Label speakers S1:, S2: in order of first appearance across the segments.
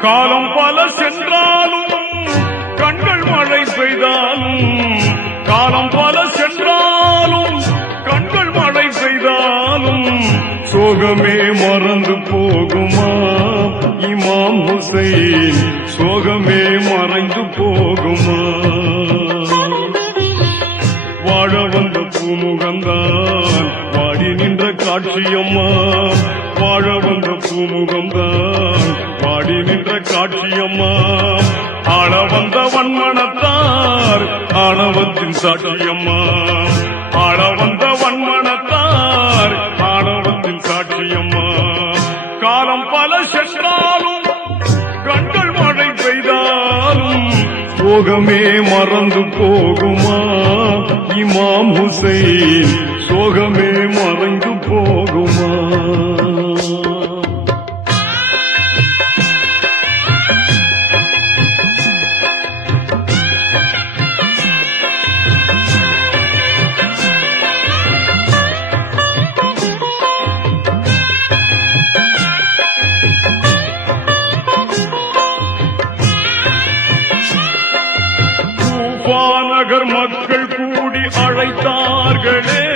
S1: காலம் பல சோகமே மறந்து போகுமா? இமாம் ஹுசைன் சோகமே மறைந்து போகுமா? வாழ வந்த பூமுகம்தான் வாடி நின்ற காட்சியம்மா. வாழ வந்த பூமுகம்தான் வாடி நின்ற காட்சியம்மா. ஆள வந்த வன்மனத்தார் ஆணவத்தின் சாட்சியம்மா. ஆள வந்த வன்மனத்தார் காலம் பல சென்றாலும் கண்கள் மழை பெய்தாலும் சோகமே மறந்து போகுமா? இமாம் ஹுசைன் சோகமே மறைந்து போகுமா? மக்கள் கூடி அழைத்தார்களே.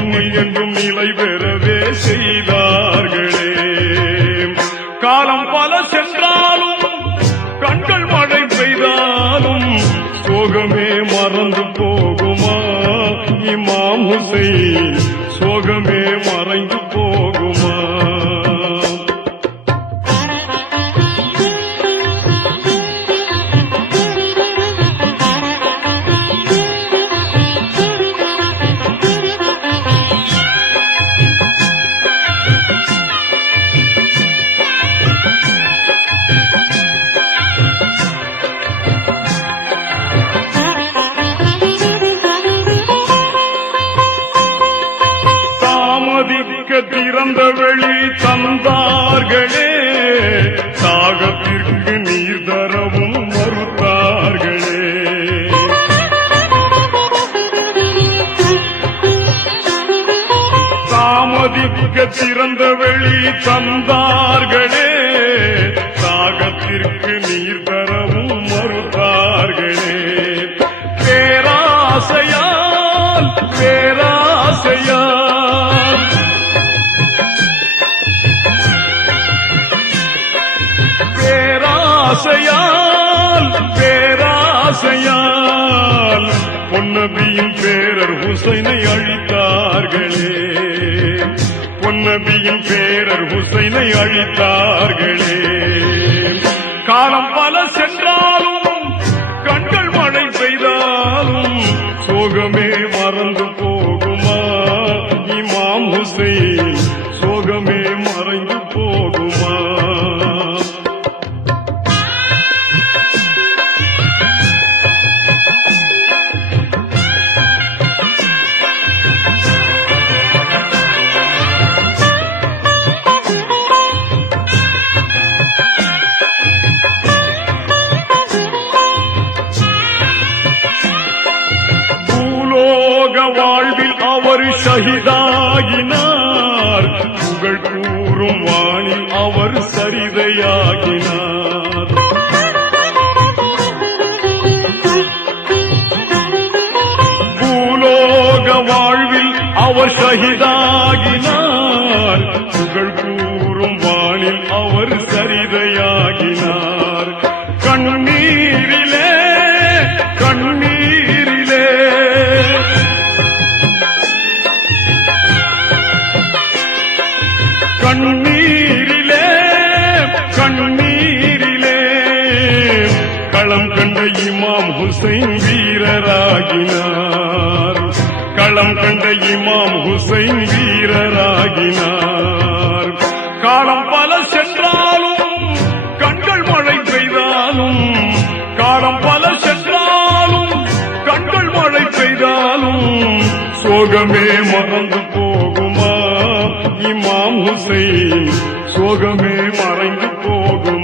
S1: மண்ணில் என்றும் நிலை பெறவே செய்தார்களே. காலம் பல சென்றாலும் கண்கள் மழை பெய்தாலும் சோகமே மறந்து போகுமா? இமாம் ஹுசைன். தாகத்திற்கு நீர் தரவும் மறுத்தார்களே. தாமதிக்க திறந்த வெளி தந்தார்களே. தாகத்திற்கு நீர் பொன்னபியின் பேரர் ஹுசைனை அழித்தார்களே. பொன்னபியின் பேரர் ஹுசைனை அழித்தார்களே. காலம் அவர் புகழ் கூறும் வானில் அவர் சரிதையாகினார். பூலோக வாழ்வில் அவர் ஷஹிதாகினார். புகழ் கூறும் களம் கண்ட இமாம் ஹுசைன் வீரராகினார். களம் கண்ட இமாம் ஹுசைன் வீரராகினார். காலம் பல சென்றாலும் கண்கள் மழை பெய்தாலும் காலம் பல சென்றாலும் கண்கள் மழை பெய்தாலும் சோகமே மறந்து போகுமா? இமாம் ஹுசைன் சோகமே மறைந்து போகும்?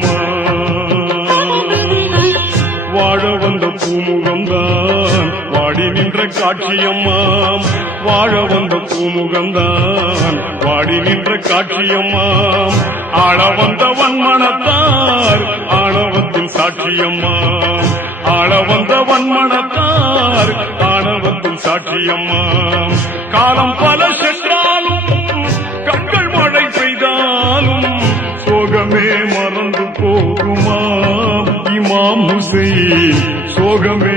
S1: காட்சியம்மாம் வாழ வந்த பூமுகம்தான். வாடி நின்ற காட்சியம்மாம் ஆள வந்த வன்மனத்தார். ஆணவத்தின் சாட்சியம்மாம். ஆள வந்த வன்மனத்தார். ஆணவத்தின் சாட்சியம்மாம். காலம் பல சென்றாலும் கண்கள் மழை பெய்தாலும் சோகமே மறந்து போகுமா இமாம் ஹுசைன் சோகமே